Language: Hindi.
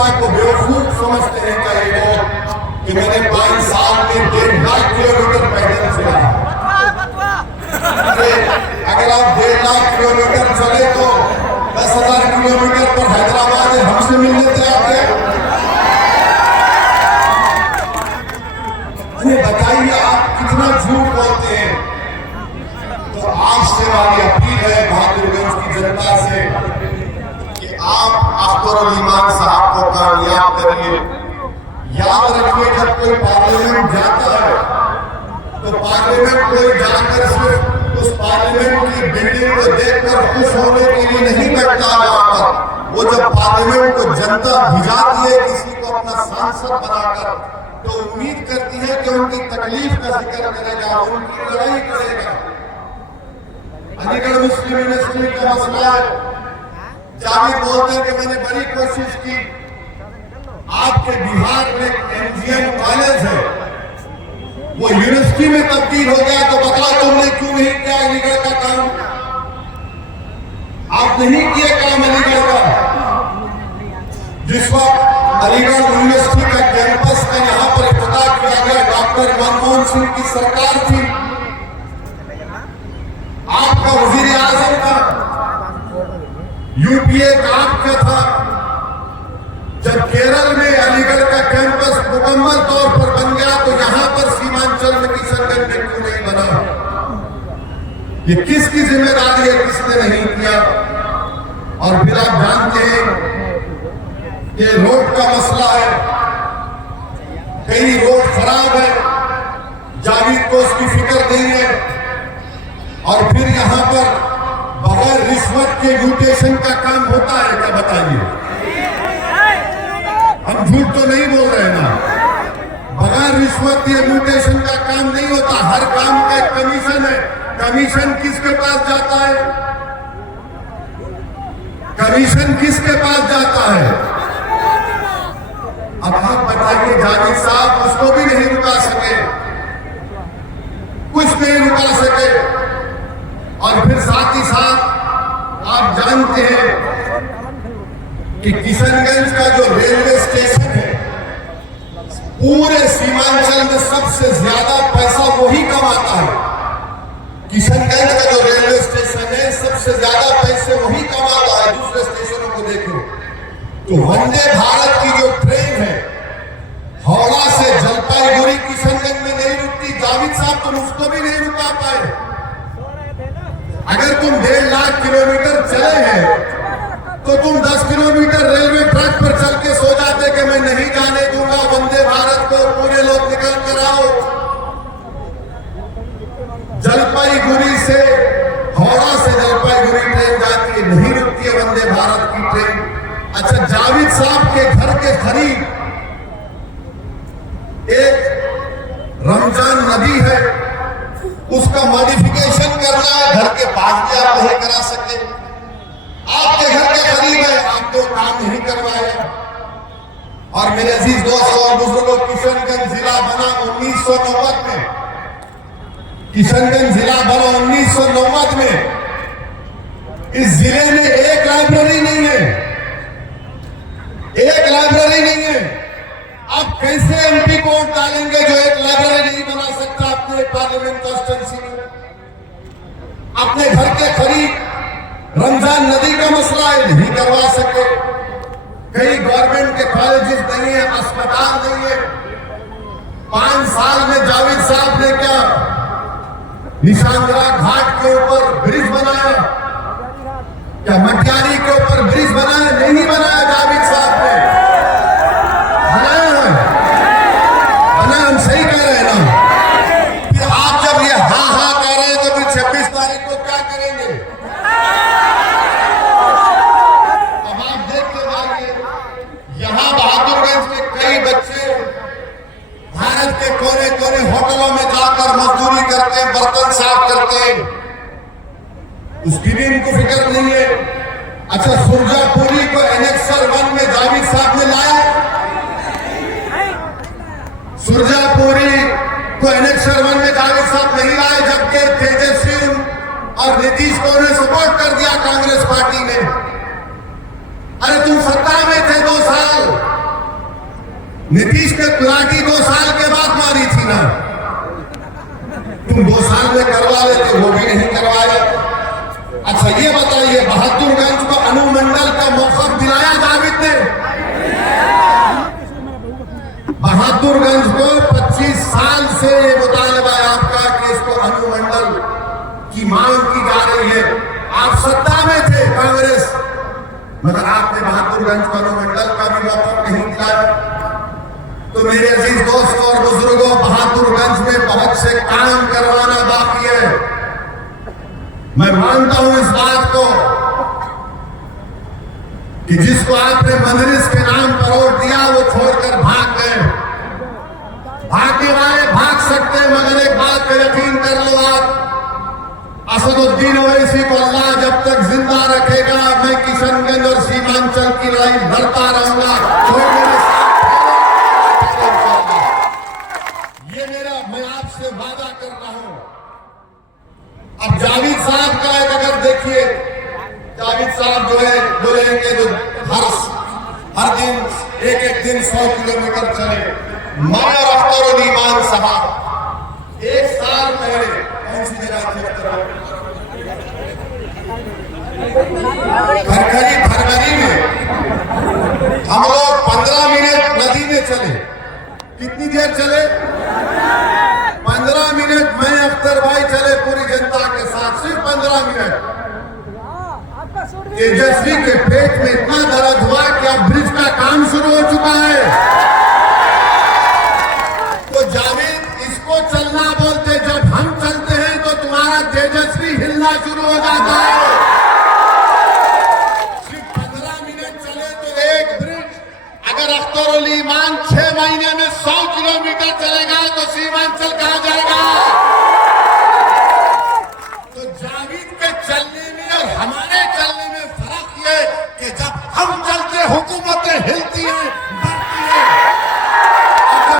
जनता को बेवकूफ समझते हैं क्या ये लोग कि मैंने 5 साल में 1.5 लाख किलोमीटर पैदल चला। अरे अगर आप 1.5 लाख किलोमीटर चले तो 10,000 किलोमीटर पर हैदराबाद हमसे मिल लेते आके। अरे बताइए आप कितना झूठ बोलते हैं। तो आपसे हमारी अपील है बहादुरगंज की जनता से कि आप अख्तर ईमान साहब को कामयाब करिए। याद रखिए जब कोई पार्लियामेंट जाता है तो पार्लियामेंट कोई जाकर सिर्फ उस पार्लियामेंट की बिल्डिंग को देखकर खुश होने के लिए नहीं बैठता वहां पर। वो जब पार्लियामेंट को जनता भिजाती है किसी को अपना सांसद बनाकर तो उम्मीद करती है कि उनकी तकलीफ का जिक्र करेगा, उनकी लड़ाई करेगा। अलीगढ़ मुस्लिम यूनिवर्सिटी का मसला है। जावेद बोलते हैं कि मैंने बड़ी कोशिश की। आपके बिहार में एमजीएम कॉलेज है, वो यूनिवर्सिटी में तब्दील हो गया तो बताओ तुमने क्यों नहीं किया अलीगढ़ का काम? आप नहीं किए काम अलीगढ़ का। जिस वक्त अलीगढ़ यूनिवर्सिटी का कैंपस का यहाँ पर इफ्तिताह किया गया, डॉक्टर मनमोहन सिंह की सरकार थी, आपका वजीर आजम था, यूपीए का आपका था। जब केरल में अलीगढ़ का कैंपस मुकम्मल तौर पर बन गया तो यहां पर सीमांचल में किशनगंज में क्यों नहीं बना? ये किसकी जिम्मेदारी है, किसने नहीं किया? और फिर आप जानते हैं कि रोड का मसला है, कई रोड खराब है, जावेद को उसकी फिक्र नहीं है। और फिर यहां पर बगैर रिश्वत के म्यूटेशन का काम होता है क्या? बताइए, हम झूठ तो नहीं बोल रहे ना। बगैर रिश्वत के म्यूटेशन का काम नहीं होता। हर काम का एक कमीशन है। कमीशन किसके पास जाता है? कमीशन किसके पास जाता है? अब आप बताइए, जावेद साहब उसको भी नहीं रुका सके, कुछ नहीं रुका सके। और फिर साथ ही साथ आप जानते हैं कि किशनगंज का जो रेलवे स्टेशन है, पूरे सीमांचल में सबसे ज्यादा पैसा वही कमाता है। किशनगंज का जो रेलवे स्टेशन है सबसे ज्यादा पैसे वही कमाता है। दूसरे स्टेशनों को देखो तो वंदे भारत की जो ट्रेन है हावड़ा से जलपाईगुड़ी किशनगंज में नहीं रुकती। जावेद साहब तुम उसको भी नहीं रुका पाए। अगर तुम 1.5 लाख किलोमीटर चले हैं तो तुम 10 किलोमीटर रेलवे ट्रैक पर चल के सो जाते कि मैं नहीं जाने दूंगा वंदे भारत को, पूरे लोग निकल कर आओ। जलपाईगुड़ी से हावड़ा से जलपाईगुड़ी ट्रेन जाती है, नहीं रुकती है वंदे भारत की ट्रेन। अच्छा, जावेद साहब के घर के करीब एक रमजान नदी है, उसका मॉडिफिकेशन करना है, घर के पास भी आप नहीं करा सके। आपके घर के करीब है, आप तो काम नहीं करवाए। और मेरे अजीज दोस्तों और बुजुर्गों, किशनगंज जिला बना 1990 में। किशनगंज जिला बना 1990 में। इस जिले में एक लाइब्रेरी नहीं है, एक लाइब्रेरी नहीं है। आप कैसे एमपी को वोट डालेंगे जो एक लाइब्रेरी नहीं बना सकता अपने पार्लियामेंट कॉन्स्टिट्यूंसी में? अपने घर के करीब रमजान नदी का मसला है, नहीं करवा सके। कई गवर्नमेंट के कॉलेजेस नहीं है, अस्पताल नहीं है। 5 साल में जावेद साहब ने क्या निशांगरा घाट के ऊपर ब्रिज बनाया? क्या मटियारी के ऊपर ब्रिज बनाया? नहीं बनाया जावेद साहब ने। हम सही कह रहे हैं ना कि आप जब ये हाँ हाँ कह रहे हैं तो फिर 26 तारीख को क्या करेंगे? अब आप देख के जाइए, यहां बहादुरगंज के कई बच्चे भारत के कोने कोने होटलों में जाकर मजदूरी करते हैं, बर्तन साफ करते हैं, उसकी भी इनको फिक्र नहीं है। अच्छा, सुरजापुरी को एनेक्सर 1 में जावेद साहब ने लाया। सुरजापुरी को एनेक्सर 1 में जावेद साहब नहीं लाए, जबकि तेजस्वी और नीतीश को उन्हें सपोर्ट कर दिया कांग्रेस पार्टी ने। अरे तुम सत्ता में थे 2 साल, नीतीश ने कुलाटी 2 साल के बाद मारी थी ना, तुम 2 साल में करवा लेते, वो भी नहीं करवाए। अच्छा ये बताइए, बहादुरगंज को अनुमंडल का मौसम दिलाया जावेद ने? बहादुरगंज को 25 साल से ये मुतालबा है आपका कि इसको अनुमंडल की मांग की जा रही है। आप सत्ता में थे कांग्रेस, मगर आपने बहादुरगंज को अनुमंडल का भी मौका नहीं दिलाया। तो मेरे अजीज दोस्तों और बुजुर्गों, बहादुरगंज में बहुत से काम करवाना बाकी है। मैं मानता हूं इस बात को कि जिसको आपने मदरस के नाम पर वोट दिया वो छोड़कर भाग गए। भागने वाले भाग सकते हैं, मगर एक बात पे यकीन कर लो आप, असदुद्दीन ओवैसी को अल्लाह जब तक जिंदा रखेगा, मैं किशनगंज और सीमांचल की लड़ाई लड़ता रहूंगा। ये मेरा, मैं आपसे वादा कर रहा हूं। अब जावेद साहब का एक अगर देखिए, जावेद साहब जो है बोलेंगे तो हर दिन एक दिन 100 किलोमीटर चले। मौलाना अख्तर ईमान साहब 1 साल पहले कौन सी जगह फरवरी में हम लोग 15 मिनट नदी में चले। कितनी देर चले? 15 मिनट। मैं अख्तर भाई चले पूरी जनता के साथ, सिर्फ 15 मिनट। तेजस्वी के पेट में इतना दर्द हुआ कि अब ब्रिज का काम शुरू हो चुका है। तो जावेद इसको चलना बोलते, जब हम चलते हैं तो तुम्हारा तेजस्वी हिलना शुरू हो जाता है। सिर्फ 15 मिनट चले तो एक ब्रिज। अगर अख्तर ईमान 6 महीने में 100 किलोमीटर चलेगा तो सीमांचल कहा जाएगा। तो जावेद के चलने में और हमारे